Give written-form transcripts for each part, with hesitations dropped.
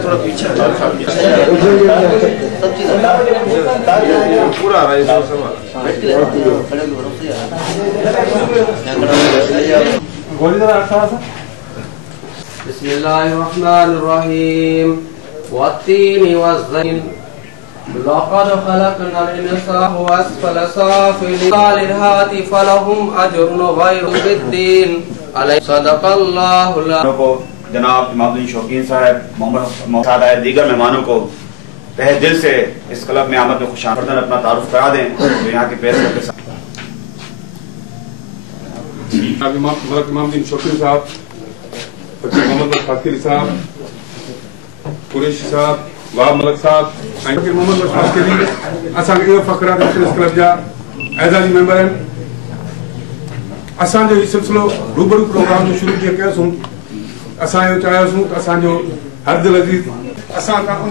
تھوڑا پیچھے پورا آ رہا ہے. بسم اللہ الرحمن الرحیم والتین والزیتون لقد خلقنا الانسان اسفل سافلین الصالحات فلهم اجر غیر ممتن علیہ صدق اللہ کو جناب امام الدین شوقین صاحب محمد صاحب دیگر مہمانوں کو تہ دل سے اس کلب میں آمد میں خوش آمدید اپنا تعارف کرا دیں تو یہاں کے پیش کے ساتھ امام الدین شوقین صاحب، محمد فاطری صاحب، قریشی صاحب، واب ملک صاحب، فقیر محمد فاطری اساں کے فقرہ اس کلب جا اعزازی ممبر ہیں. اساں جو سلسلو روبرو پروگرام جو شروع کیا سوں اساں جو چاہیے سوں اساں جو ہر دل عزیز اساں کا ان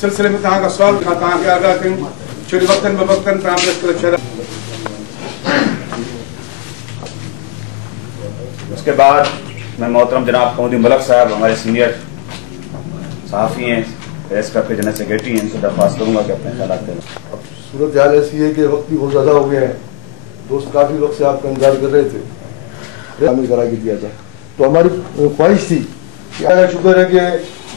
سلسلے میں تاں کا سوال کا تاں کے آگاہ کریں چھوٹی وقتاً بوقتاً تاں پر شہر. اس کے بعد میں محترم جناب قمر الدین ملک صاحب ہمارے سینئر صحافی ہیں، پریس کلب کے جنرل سیکریٹری ہیں، ان سے درخواست کروں گا کہ اپنے خیالات دیں. صورت حال ایسی ہے کہ وقت بھی بہت زیادہ ہو گیا ہے. دوست کافی وقت سے آپ کا انتظار کر رہے تھے، ہمیں کرا کے دیا تھا. تو ہماری خواہش تھی کہ اللہ شکر ہے کہ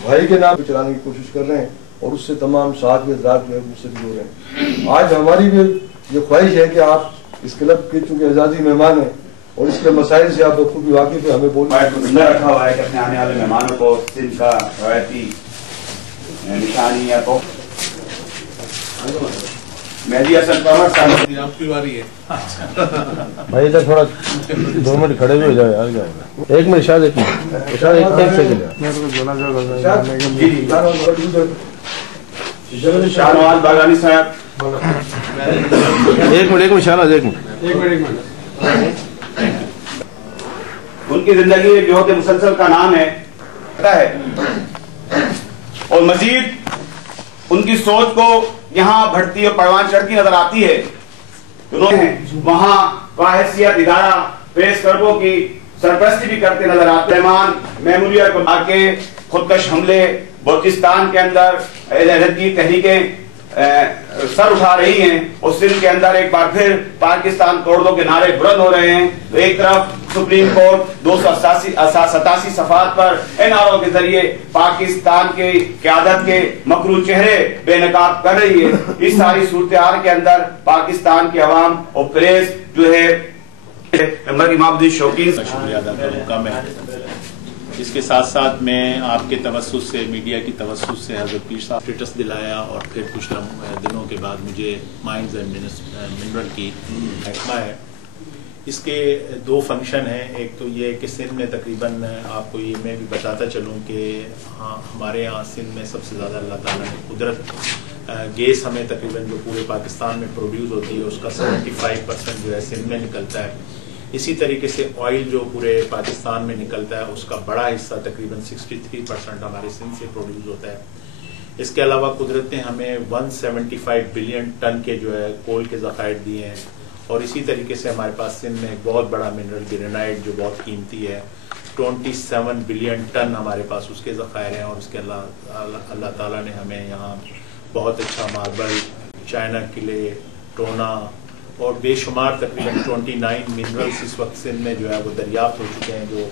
بھائی کے نام پہ چلانے کی کوشش کر رہے ہیں اور اس سے تمام صحافی حضرات جو ہے مستفید ہو رہے ہیں. آج ہماری بھی یہ خواہش ہے کہ آپ اس کلب کے چونکہ اعزازی مہمان ہیں اور اس کے مسائل سے آپ خود بھی واقف ہیں، ہمیں بولنا رکھا ہوا ہے کہ اپنے آنے والے مہمانوں کو سندھ کا روایتی نشانی یا مہدی حسن پرمر صاحب آپ کی باری ہے. بھائی ادھر تھوڑا 2 منٹ کھڑے ہوئے جائے آ جائے. 1 منٹ شاید ایک سیکنڈ شاہ نواز باغانی صاحب. 1 منٹ شاہنواز 1 منٹ. ان کی زندگی ایک بہت مسلسل کا نام ہے اور مزید ان کی سوچ کو یہاں بڑھتی اور پروان چڑھتی نظر آتی ہے. انہوں نے وہاں باحیثیت ادارہ پریس کلبوں کی سرپرستی بھی کرتے نظر آتے. رحمان میموریل کو آ کے خودکش حملے بلوچستان کے اندر علیحدگی کی تحریکیں سر اٹھا رہی ہیں اور سندھ کے اندر ایک بار پھر پاکستان توڑ کے نعرے بلند ہو رہے ہیں. تو ایک طرف سپریم کورٹ 287 صفحات پر این آر او کے ذریعے پاکستان کی قیادت کے مکروہ چہرے بے نقاب کر رہی ہے. اس ساری صورتحال کے اندر پاکستان کے عوام اور پریس جو ہے امام الدین شوقین شکریہ ادا کروں گا میں. اس کے ساتھ ساتھ میں آپ کے توسط سے، میڈیا کی توسط سے حضرت پیر صاحب اسٹیٹس دلایا اور پھر کچھ دنوں کے بعد مجھے مائنز اینڈ منرل کی محکمہ ہے. اس کے 2 فنکشن ہیں. ایک تو یہ کہ سندھ میں تقریباً آپ کو یہ میں بھی بتاتا چلوں کہ ہمارے یہاں سندھ میں سب سے زیادہ اللہ تعالیٰ نے قدرت گیس ہمیں تقریباً جو پورے پاکستان میں پروڈیوس ہوتی ہے اس کا 75% جو ہے سندھ میں نکلتا ہے. اسی طریقے سے آئل جو پورے پاکستان میں نکلتا ہے اس کا بڑا حصہ تقریباً 63% ہمارے سندھ سے پروڈیوس ہوتا ہے. اس کے علاوہ قدرت نے ہمیں 175 بلین ٹن کے جو ہے کول کے ذخائر دیے ہیں اور اسی طریقے سے ہمارے پاس سندھ میں ایک بہت بڑا منرل گرینائٹ جو بہت قیمتی ہے 27 بلین ٹن ہمارے پاس اس کے ذخائر ہیں. اور اس کے اللہ تعالیٰ نے ہمیں یہاں بہت اچھا ماربل، چائنا قلعے، ٹونا اور بے شمار تقریباً 29 منرلس اس وقت سندھ میں جو ہے وہ دریافت ہو چکے ہیں جو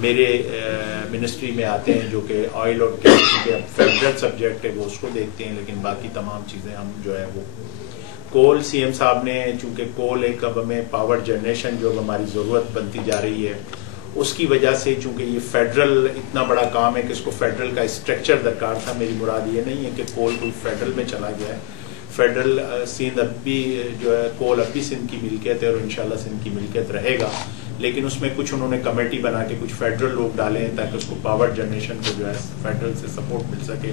میرے منسٹری میں آتے ہیں، جو کہ آئل اور گیس کے فیڈرل سبجیکٹ ہے وہ اس کو دیکھتے ہیں، لیکن باقی تمام چیزیں ہم جو ہے وہ کول سی ایم صاحب نے چونکہ کول ایک اب ہمیں پاور جنریشن جو ہماری ضرورت بنتی جا رہی ہے اس کی وجہ سے چونکہ یہ فیڈرل اتنا بڑا کام ہے کہ اس کو فیڈرل کا اسٹرکچر درکار تھا. میری مراد یہ نہیں ہے کہ کول کوئی فیڈرل میں چلا گیا ہے. فیڈرل سندھ اب بھی جو ہے کول اب بھی سندھ کی ملکیت ہے اور انشاءاللہ سندھ کی ملکیت رہے گا، لیکن اس میں کچھ انہوں نے کمیٹی بنا کے کچھ فیڈرل لوگ ڈالے ہیں تاکہ اس کو پاور جنریشن کو جو ہے فیڈرل سے سپورٹ مل سکے.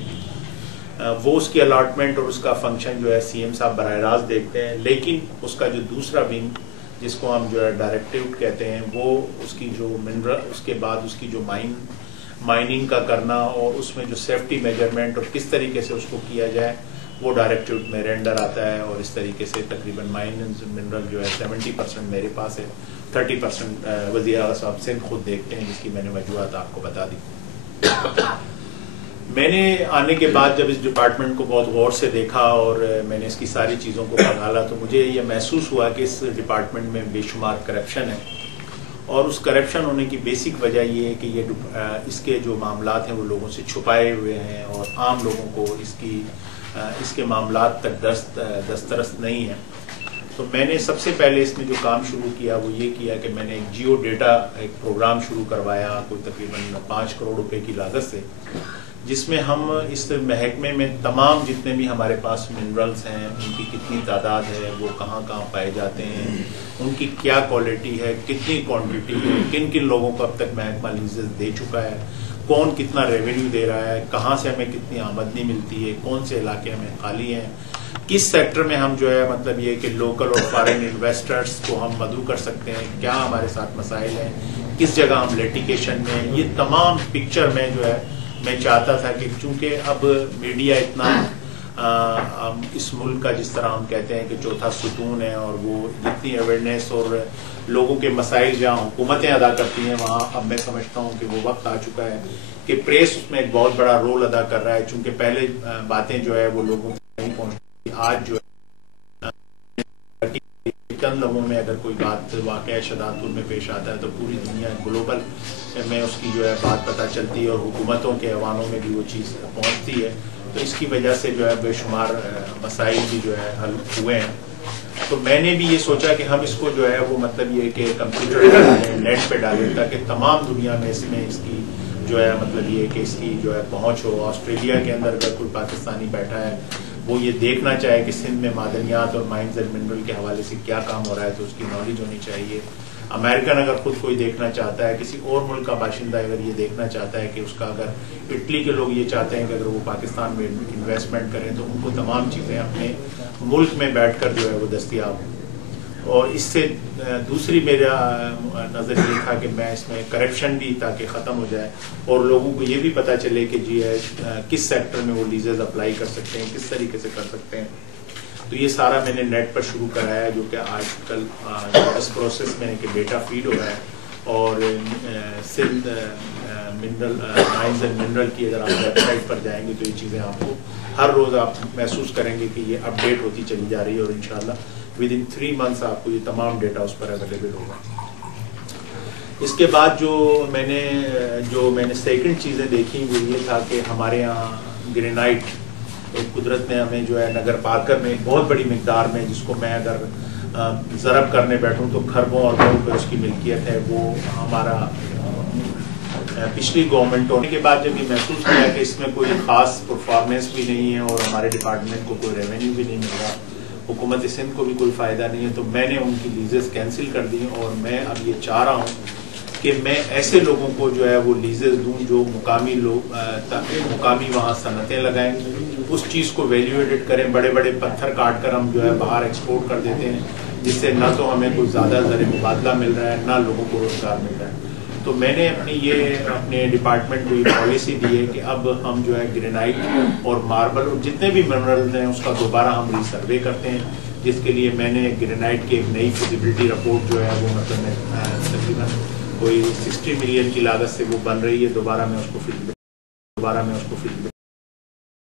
وہ اس کی الاٹمنٹ اور اس کا فنکشن جو ہے سی ایم صاحب براہ راست دیکھتے ہیں، لیکن اس کا جو دوسرا ونگ جس کو ہم جو ہے ڈائریکٹیو کہتے ہیں، وہ اس کی جو منرل، اس کے بعد اس کی جو مائننگ کا کرنا اور اس میں جو سیفٹی میجرمنٹ اور کس طریقے سے اس کو کیا جائے وہ ڈائریکٹیو میں رینڈر آتا ہے. اور اس طریقے سے تقریباً مائنز منرل جو ہے 70% میرے پاس ہے، 30% وزیر اعلیٰ صاحب سندھ خود دیکھتے ہیں، جس کی میں نے وجوہات آپ کو بتا دی. میں نے آنے کے بعد جب اس ڈپارٹمنٹ کو بہت غور سے دیکھا اور میں نے اس کی ساری چیزوں کو پڑھالا تو مجھے یہ محسوس ہوا کہ اس ڈپارٹمنٹ میں بے شمار کرپشن ہے. اور اس کرپشن ہونے کی بیسک وجہ یہ ہے کہ یہ اس کے جو معاملات ہیں وہ لوگوں سے چھپائے ہوئے ہیں اور عام لوگوں کو اس کے معاملات تک دسترس نہیں ہے. تو میں نے سب سے پہلے اس میں جو کام شروع کیا وہ یہ کیا کہ میں نے ایک جیو ڈیٹا ایک پروگرام شروع کروایا، کوئی تقریباً 5 کروڑ روپے کی لاگت سے، جس میں ہم اس محکمے میں تمام جتنے بھی ہمارے پاس منرلز ہیں ان کی کتنی تعداد ہے، وہ کہاں کہاں پائے جاتے ہیں، ان کی کیا کوالٹی ہے، کتنی کوانٹٹی ہے، کن کن لوگوں کو اب تک محکمہ لیزز دے چکا ہے، کون کتنا ریونیو دے رہا ہے، کہاں سے ہمیں کتنی آمدنی ملتی ہے، کون سے علاقے ہمیں خالی ہیں، کس سیکٹر میں ہم جو ہے مطلب یہ کہ لوکل اور فارن انویسٹرز کو ہم مدعو کر سکتے ہیں، کیا ہمارے ساتھ مسائل ہیں، کس جگہ ہم لیٹیگیشن میں. یہ تمام پکچر میں جو ہے میں چاہتا تھا کہ چونکہ اب میڈیا اتنا اس ملک کا جس طرح ہم کہتے ہیں کہ چوتھا ستون ہے، اور وہ جتنی اویئرنیس اور لوگوں کے مسائل جہاں حکومتیں ادا کرتی ہیں وہاں اب میں سمجھتا ہوں کہ وہ وقت آ چکا ہے کہ پریس اس میں ایک بہت بڑا رول ادا کر رہا ہے. چونکہ پہلے باتیں جو ہے وہ لوگوں کو نہیں پہنچتی، آج جو ہے چند لوگوں میں اگر کوئی بات واقعہ شدادپور میں پیش آتا ہے تو پوری دنیا گلوبل میں اس کی جو ہے بات پتہ چلتی ہے اور حکومتوں کے ایوانوں میں بھی وہ چیز پہنچتی ہے. تو اس کی وجہ سے جو ہے بے شمار مسائل بھی جو ہے حل ہوئے ہیں. تو میں نے بھی یہ سوچا کہ ہم اس کو جو ہے وہ مطلب یہ کہ کمپیوٹر پہ ڈالیں، نیٹ پہ ڈالیں، تاکہ تمام دنیا میں اس کی جو ہے مطلب یہ کہ اس کی جو ہے پہنچ ہو. آسٹریلیا کے اندر اگر کوئی پاکستانی بیٹھا ہے وہ یہ دیکھنا چاہے کہ سندھ میں معدنیات اور مائنز اینڈ منرل کے حوالے سے کیا کام ہو رہا ہے تو اس کی نالج ہونی چاہیے. امریکن اگر خود کوئی دیکھنا چاہتا ہے، کسی اور ملک کا باشندہ اگر یہ دیکھنا چاہتا ہے کہ اس کا، اگر اٹلی کے لوگ یہ چاہتے ہیں کہ اگر وہ پاکستان میں انویسٹمنٹ کریں تو ان کو تمام چیزیں اپنے ملک میں بیٹھ کر جو ہے وہ دستیاب ہوں. اور اس سے دوسری میرا نظر یہ تھا کہ میں اس میں کرپشن بھی تاکہ ختم ہو جائے اور لوگوں کو یہ بھی پتہ چلے کہ جی ہے کس سیکٹر میں وہ لیزز اپلائی کر سکتے ہیں، کس طریقے سے کر سکتے ہیں. تو یہ سارا میں نے نیٹ پر شروع کرایا، جو کہ آج کل اس پروسیس میں کہ ڈیٹا فیڈ ہو رہا ہے. اور Sindh mineral mines and mineral کی اگر آپ ویب سائٹ پر جائیں گے تو یہ چیزیں آپ کو ہر روز آپ محسوس کریں گے کہ یہ اپڈیٹ ہوتی چلی جا رہی ہے، اور انشاءاللہ ود ان 3 months آپ کو یہ تمام ڈیٹا اس پر اویلیبل ہوگا. اس کے بعد جو میں نے سیکنڈ چیزیں دیکھی وہ یہ تھا کہ ہمارے یہاں گرینائٹ ایک قدرت نے ہمیں جو ہے نگر پارکر میں ایک بہت بڑی مقدار میں، جس کو میں اگر ضرب کرنے بیٹھوں تو خربوں اور کروڑوں روپے اس کی ملکیت ہے، وہ ہمارا پچھلی گورنمنٹ ہونے کے بعد جب یہ محسوس کیا کہ اس میں کوئی خاص پرفارمنس بھی نہیں ہے اور ہمارے ڈپارٹمنٹ کو کوئی ریونیو بھی نہیں مل رہا، حکومت سندھ کو بھی کوئی فائدہ نہیں ہے، تو میں نے ان کی لیزز کینسل کر دی. اور میں اب یہ چاہ رہا ہوں کہ میں ایسے لوگوں کو جو ہے وہ لیزز دوں جو مقامی لوگ تاکہ مقامی وہاں صنعتیں لگائیں، اس چیز کو ویلیو ایڈٹ کریں. بڑے بڑے پتھر کاٹ کر ہم جو ہے باہر ایکسپورٹ کر دیتے ہیں، جس سے نہ تو ہمیں کوئی زیادہ زر مبادلہ مل رہا ہے نہ لوگوں کو روزگار مل رہا ہے. تو میں نے اپنے ڈپارٹمنٹ کو یہ پالیسی دی ہے کہ اب ہم جو ہے گرینائٹ اور ماربل اور جتنے بھی منرلز ہیں اس کا دوبارہ ہم ری سروے کرتے ہیں، جس کے لیے میں نے گرینائٹ کی ایک نئی فیزیبلٹی رپورٹ جو ہے وہ مطلب میں تقریباً کوئی 60 ملین کی لاگت سے وہ بن رہی ہے. دوبارہ میں اس کو